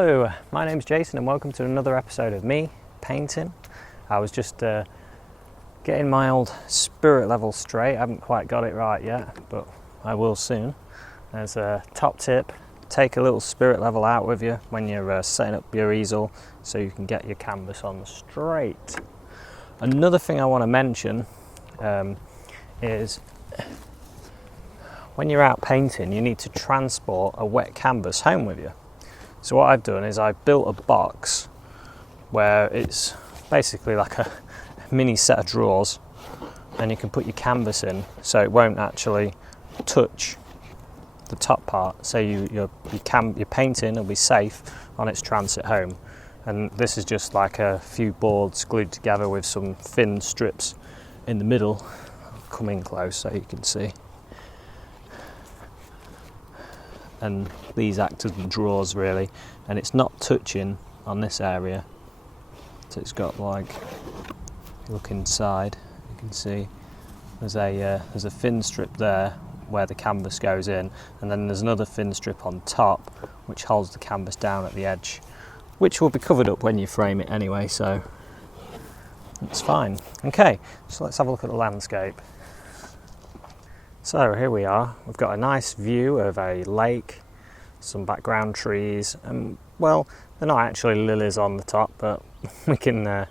Hello, my name's Jason and welcome to another episode of me painting. I was just getting my old spirit level straight. I haven't quite got it right yet, but I will soon. As a top tip, take a little spirit level out with you when you're setting up your easel so you can get your canvas on straight. Another thing I want to mention is when you're out painting, you need to transport a wet canvas home with you. So what I've done is I've built a box where it's basically like a mini set of drawers, and you can put your canvas in so it won't actually touch the top part, so your painting will be safe on its transit home. And this is just like a few boards glued together with some thin strips in the middle. I'll come in close so you can see. And these act as the drawers really, and it's not touching on this area, so it's got, like, look inside, you can see there's a thin strip there where the canvas goes in, and then there's another thin strip on top which holds the canvas down at the edge, which will be covered up when you frame it anyway, so it's fine. Okay, so let's have a look at the landscape. So here we are, we've got a nice view of a lake, some background trees, and well, they're not actually lilies on the top, but we can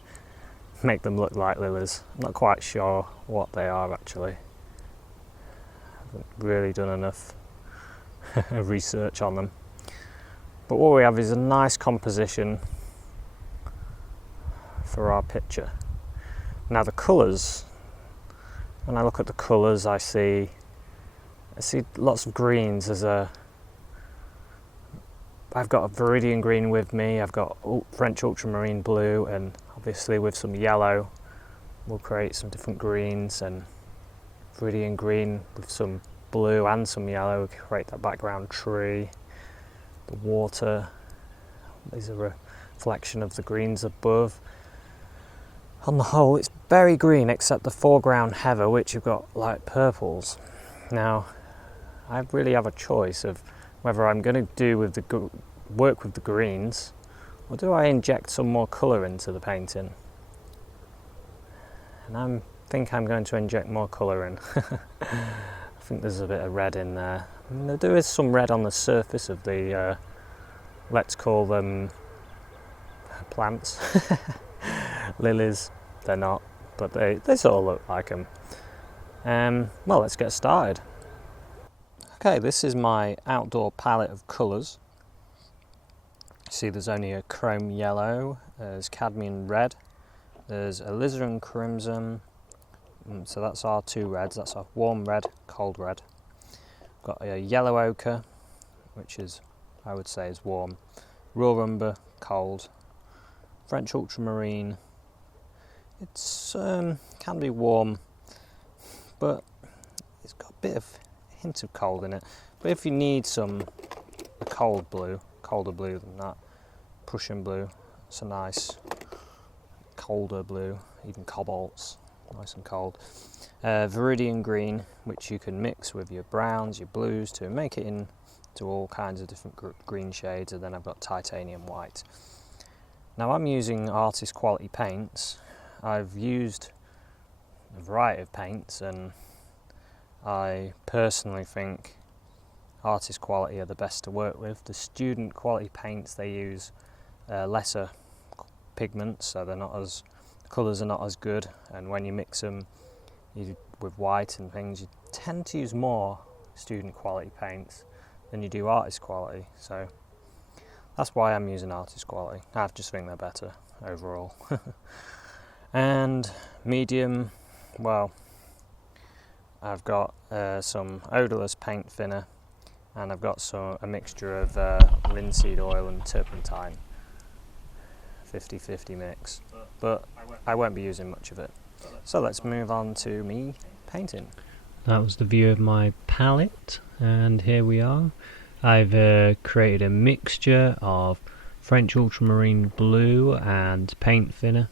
make them look like lilies. I'm not quite sure what they are actually. I haven't really done enough research on them. But what we have is a nice composition for our picture. Now the colours, when I look at the colours, I see lots of greens. I've got a Viridian green with me, I've got French ultramarine blue, and obviously with some yellow we'll create some different greens, and Viridian green with some blue and some yellow, we can create that background tree, the water. These are a reflection of the greens above. On the whole it's very green except the foreground heather, which have got light purples. Now I really have a choice of whether I'm going to work with the greens, or do I inject some more colour into the painting. And I think I'm going to inject more colour in. I think there's a bit of red in there. I mean, there is some red on the surface of the, let's call them plants. Lilies, they're not, but they sort of look like them. Well, let's get started. Okay, this is my outdoor palette of colours. See, there's only a chrome yellow, there's cadmium red, there's alizarin crimson, so that's our two reds. That's a warm red, cold red. Got a yellow ochre, which is, I would say, is warm. Raw umber, cold. French ultramarine, it's can be warm, but it's got a bit of hint of cold in it. But if you need a cold blue, colder blue than that, Prussian blue, it's a nice colder blue, even cobalts, nice and cold. Viridian green, which you can mix with your browns, your blues to make it into all kinds of different green shades. And then I've got titanium white. Now I'm using artist quality paints. I've used a variety of paints, and I personally think artist quality are the best to work with. The student quality paints, they use lesser pigments, so the colours are not as good, and when you mix them with white and things, you tend to use more student quality paints than you do artist quality. So that's why I'm using artist quality. I just think they're better overall. And medium, well, I've got some Odourless paint thinner, and I've got a mixture of linseed oil and turpentine, 50-50 mix, but I won't be using much of it. So let's move on to me painting. That was the view of my palette, and here we are. I've created a mixture of French ultramarine blue and paint thinner,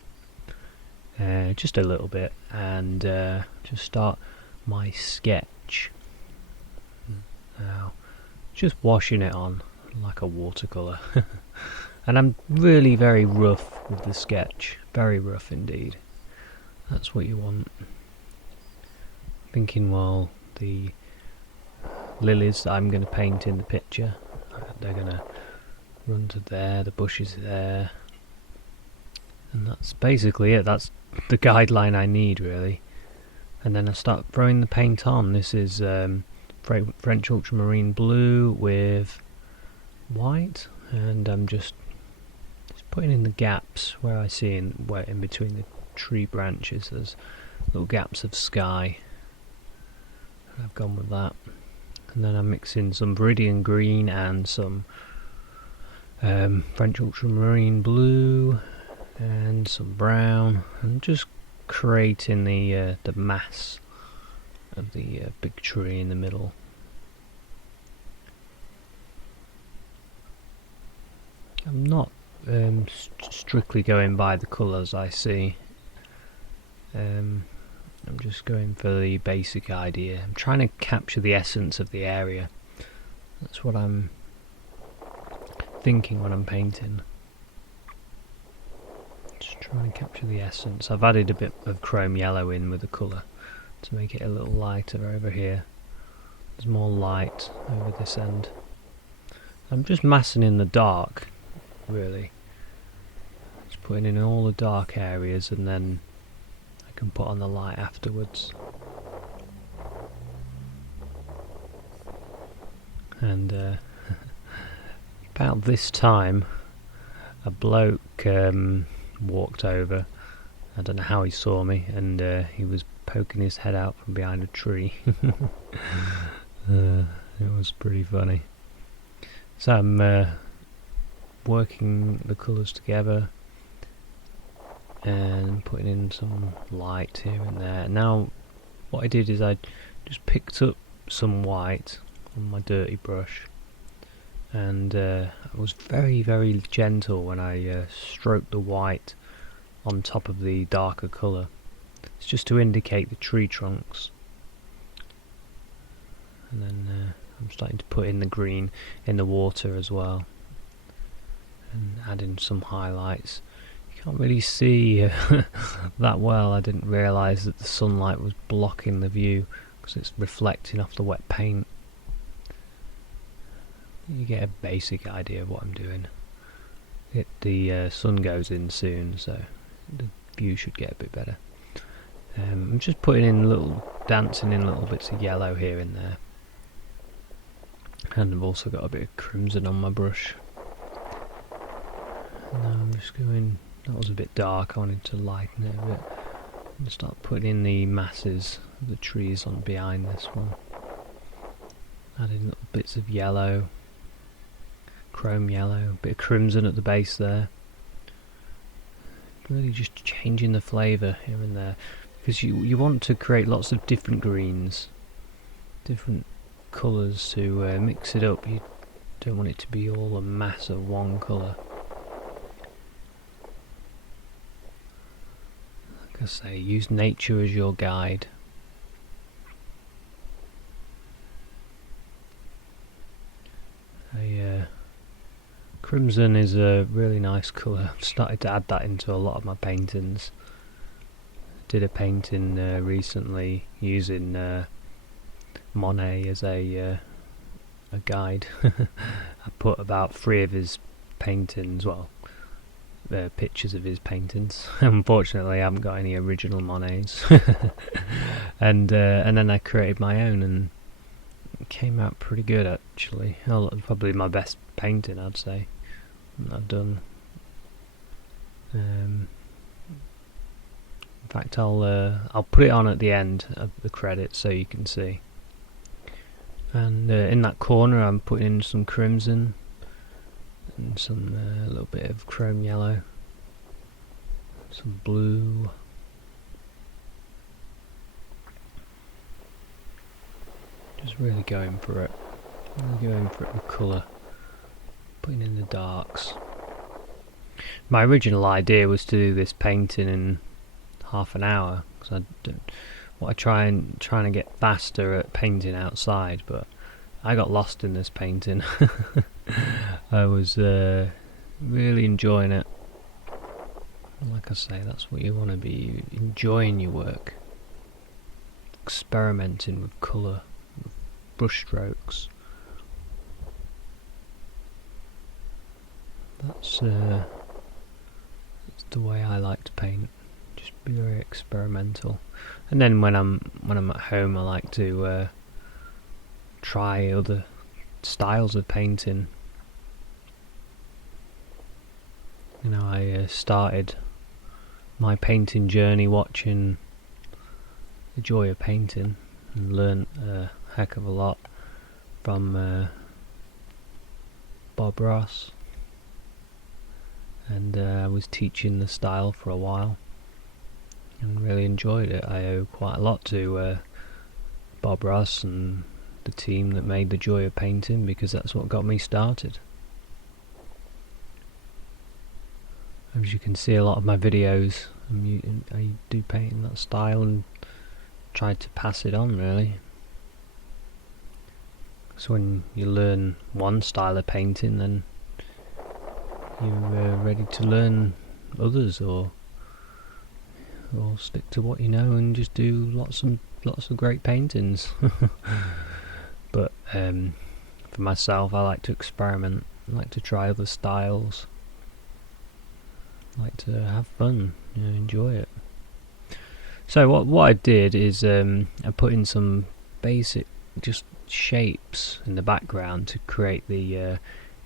just a little bit, and just start my sketch. Now, just washing it on like a watercolour. And I'm really very rough with the sketch, very rough indeed. That's what you want. Thinking, well, the lilies that I'm going to paint in the picture, they're going to run to there, the bushes there, and that's basically it. That's the guideline I need, really. And then I start throwing the paint on. This is French ultramarine blue with white, and I'm just putting in the gaps where I see where in between the tree branches there's little gaps of sky. I've gone with that, and then I'm mixing some Viridian green and some French ultramarine blue and some brown, and just creating the mass of the big tree in the middle. I'm not strictly going by the colours I see. I'm just going for the basic idea. I'm trying to capture the essence of the area. That's what I'm thinking when I'm painting. Just trying to capture the essence. I've added a bit of chrome yellow in with the colour to make it a little lighter over here. There's more light over this end. I'm just massing in the dark, really. Just putting in all the dark areas, and then I can put on the light afterwards. And about this time, a bloke walked over. I don't know how he saw me, and he was poking his head out from behind a tree. It was pretty funny. So I'm working the colours together and putting in some light here and there. Now what I did is I just picked up some white on my dirty brush, and I was very, very gentle when I stroked the white on top of the darker colour. It's just to indicate the tree trunks. And then I'm starting to put in the green in the water as well, and add in some highlights. You can't really see that well. I didn't realise that the sunlight was blocking the view because it's reflecting off the wet paint. You get a basic idea of what I'm doing. The sun goes in soon, so the view should get a bit better. I'm just putting in dancing in little bits of yellow here and there. And I've also got a bit of crimson on my brush. And now I'm just going, that was a bit dark, I wanted to lighten it a bit. And start putting in the masses of the trees on behind this one. Adding little bits of yellow, chrome yellow, a bit of crimson at the base there. Really just changing the flavour here and there, because you want to create lots of different greens, different colours to mix it up. You don't want it to be all a mass of one colour. Like I say, use nature as your guide. Crimson is a really nice colour. I've started to add that into a lot of my paintings. Did a painting recently using Monet as a guide. I put about 3 of his paintings, well, pictures of his paintings. Unfortunately, I haven't got any original Monets. and then I created my own, and it came out pretty good actually. Probably my best painting, I'd say, that I've done. In fact, I'll put it on at the end of the credits so you can see. And in that corner I'm putting in some crimson and some little bit of chrome yellow, some blue, just really going for it, with colour, putting in the darks. My original idea was to do this painting in half an hour, because trying to get faster at painting outside, but I got lost in this painting. I was Really enjoying it. Like I say, that's what you want to be, enjoying your work, experimenting with colour, with brush strokes. That's the way I like to paint. Just be very experimental. And then when I'm at home, I like to try other styles of painting. You know, I started my painting journey watching The Joy of Painting and learnt a heck of a lot from Bob Ross, and I was teaching the style for a while and really enjoyed it. I owe quite a lot to Bob Ross and the team that made The Joy of Painting, because that's what got me started. As you can see, a lot of my videos I do paint in that style and try to pass it on, really. So when you learn one style of painting, then you're ready to learn others, or stick to what you know and just do lots of great paintings. But for myself, I like to experiment. I like to try other styles. I like to have fun, enjoy it. So what I did is I put in some basic just shapes in the background to create the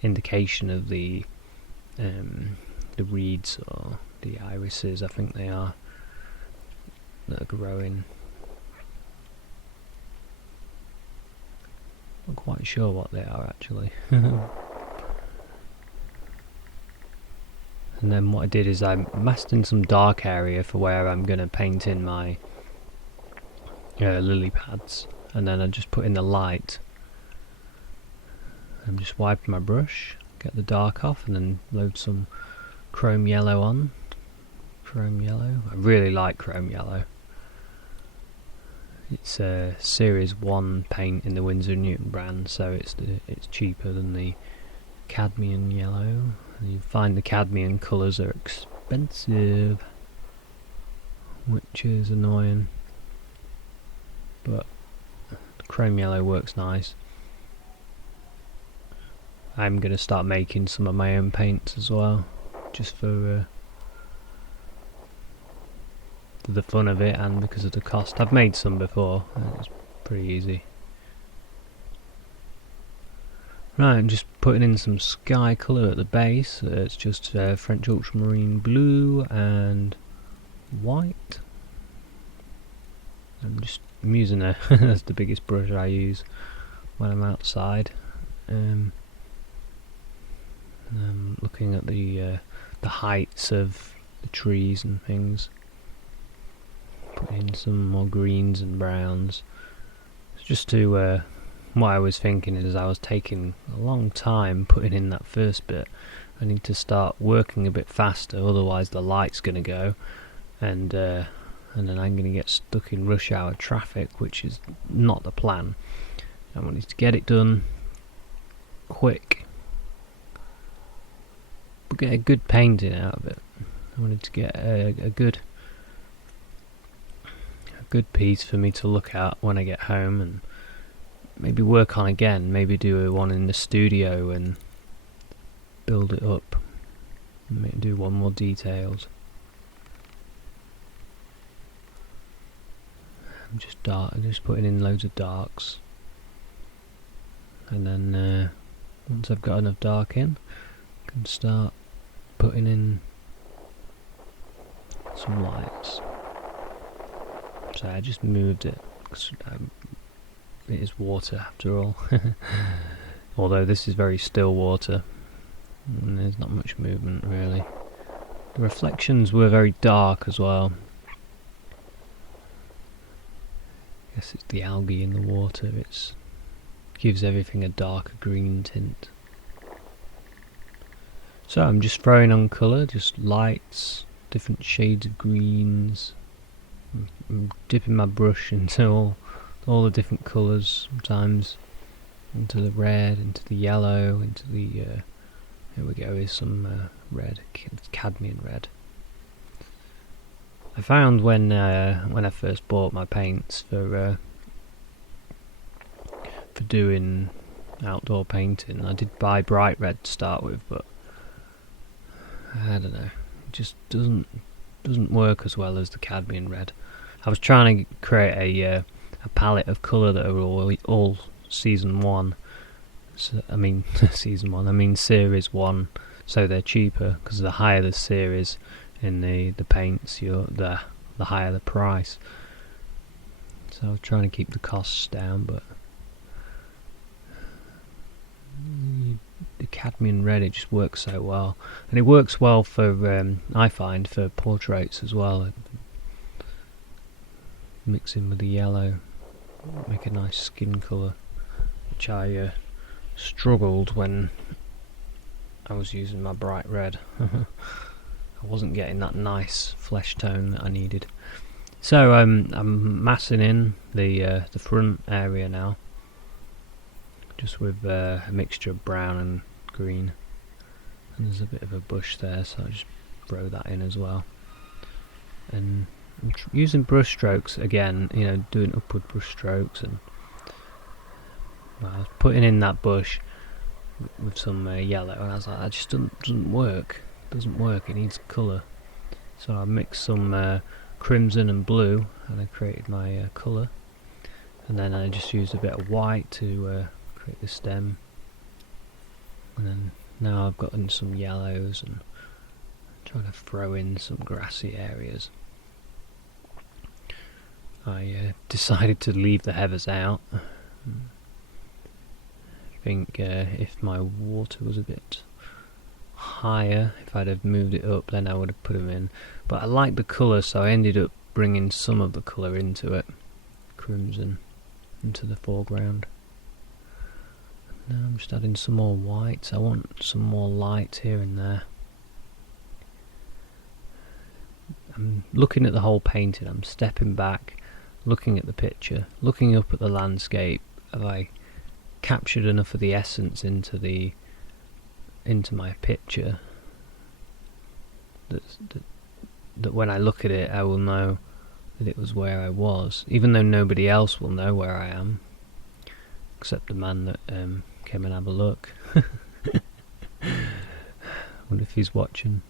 indication of the reeds, or the irises, I think they are, that are growing. Not quite sure what they are actually. And then what I did is I masked in some dark area for where I'm going to paint in my lily pads, and then I just put in the light. I'm just wiping my brush, get the dark off, and then load some chrome yellow on. Chrome yellow, I really like chrome yellow. It's a Series 1 paint in the Winsor & Newton brand, so it's cheaper than the cadmium yellow. And you find the cadmium colours are expensive, which is annoying, but the chrome yellow works nice. I'm going to start making some of my own paints as well, just for the fun of it and because of the cost. I've made some before, and it's pretty easy. Right, I'm just putting in some sky colour at the base. It's just French ultramarine blue and white. I'm using that's the biggest brush I use when I'm outside. I'm looking at the heights of the trees and things. Put in some more greens and browns. It's just to what I was thinking is, I was taking a long time putting in that first bit. I need to start working a bit faster, otherwise the light's going to go, and then I'm going to get stuck in rush hour traffic, which is not the plan. I wanted to get it done quick, but get a good painting out of it. I wanted to get a good piece for me to look at when I get home, and maybe work on again, maybe do one in the studio and build it up, and do one more details. I'm just putting in loads of darks, and then once I've got enough dark in, I can start putting in some lights. So I just moved it, 'cause it is water after all. Although this is very still water, and there's not much movement really. The reflections were very dark as well. I guess it's the algae in the water, it gives everything a darker green tint. So I'm just throwing on colour, just lights, different shades of greens. I'm dipping my brush into all the different colours, sometimes into the red, into the yellow, into the Here we go, here's some red, cadmium red. I found when I first bought my paints for doing outdoor painting, I did buy bright red to start with, but I don't know, it just doesn't work as well as the cadmium red. I was trying to create a palette of colour that are all season 1. So, I mean season 1. I mean series 1. So they're cheaper, because the higher the series in the paints, the higher the price. So I was trying to keep the costs down, but the cadmium red, it just works so well, and it works well for I find for portraits as well. Mixing with the yellow, make a nice skin colour, which I struggled when I was using my bright red. I wasn't getting that nice flesh tone that I needed. So I'm massing in the front area now, just with a mixture of brown and green, and there's a bit of a bush there, so I just throw that in as well. And I'm using brush strokes again, you know, doing upward brush strokes, and I was putting in that bush with some yellow, and I was like, that just doesn't work. Doesn't work. It needs colour. So I mixed some crimson and blue, and I created my colour. And then I just used a bit of white to create the stem. And then now I've got in some yellows and trying to throw in some grassy areas. I decided to leave the heathers out. I think if my water was a bit higher, if I'd have moved it up, then I would have put them in. But I like the colour, so I ended up bringing some of the colour into it. Crimson into the foreground. Now I'm just adding some more whites. I want some more light here and there. I'm looking at the whole painting. I'm stepping back, looking at the picture, looking up at the landscape. Have I captured enough of the essence into my picture that when I look at it, I will know that it was where I was, even though nobody else will know where I am, except the man that came and have a look. Wonder if he's watching.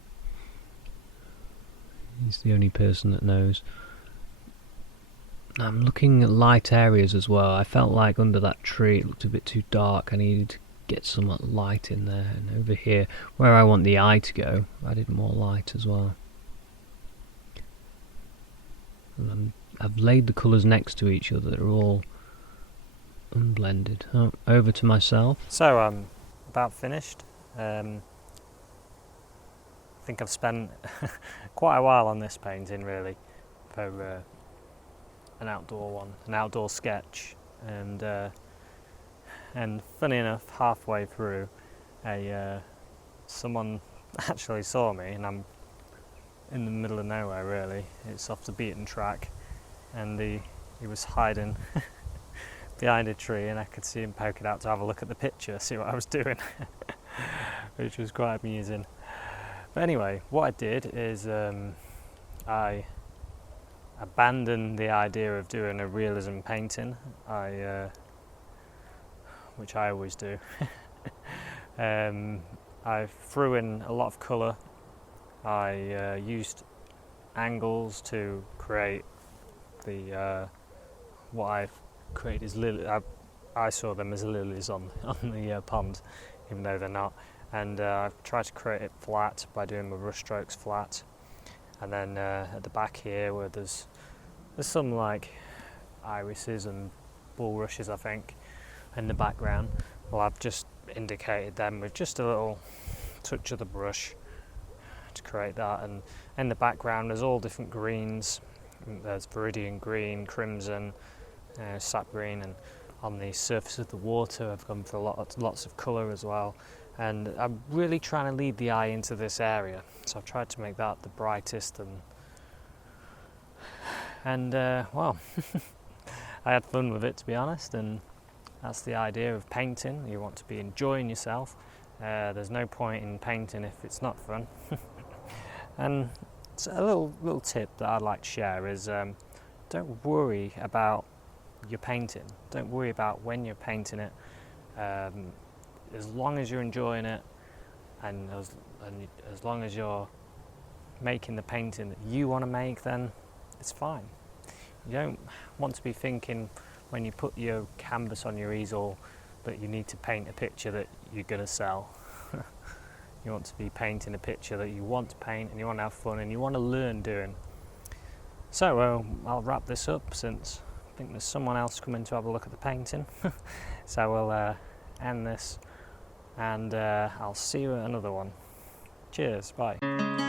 He's the only person that knows. I'm looking at light areas as well. I felt like under that tree it looked a bit too dark. I needed to get some light in there, and over here where I want the eye to go, I did more light as well. And I've laid the colours next to each other. They're all unblended. Oh, over to myself. So I'm about finished. I think I've spent quite a while on this painting, really, for an outdoor sketch, and funny enough, halfway through, someone actually saw me, and I'm in the middle of nowhere, really. It's off the beaten track, and he was hiding behind a tree, and I could see him poking out to have a look at the picture, see what I was doing, which was quite amusing. But anyway, what I did is I abandoned the idea of doing a realism painting, which I always do. I threw in a lot of colour. I used angles to create the what I've created as lilies. I saw them as lilies on the pond, even though they're not. And I've tried to create it flat by doing my brush strokes flat. And then at the back here, where there's some like irises and bulrushes, I think, in the background. Well, I've just indicated them with just a little touch of the brush to create that. And in the background, there's all different greens. There's Viridian green, crimson, sap green, and on the surface of the water, I've gone for lots of colour as well. And I'm really trying to lead the eye into this area, so I've tried to make that the brightest, and well, I had fun with it, to be honest. And that's the idea of painting. You want to be enjoying yourself, There's no point in painting if it's not fun. And it's a little tip that I'd like to share is don't worry about your painting. Don't worry about when you're painting it. As long as you're enjoying it, and as long as you're making the painting that you want to make, then it's fine. You don't want to be thinking when you put your canvas on your easel that you need to paint a picture that you're going to sell. You want to be painting a picture that you want to paint and you want to have fun and you want to learn doing. So I'll wrap this up since I think there's someone else coming to have a look at the painting. So we'll end this, and I'll see you at another one. Cheers, bye.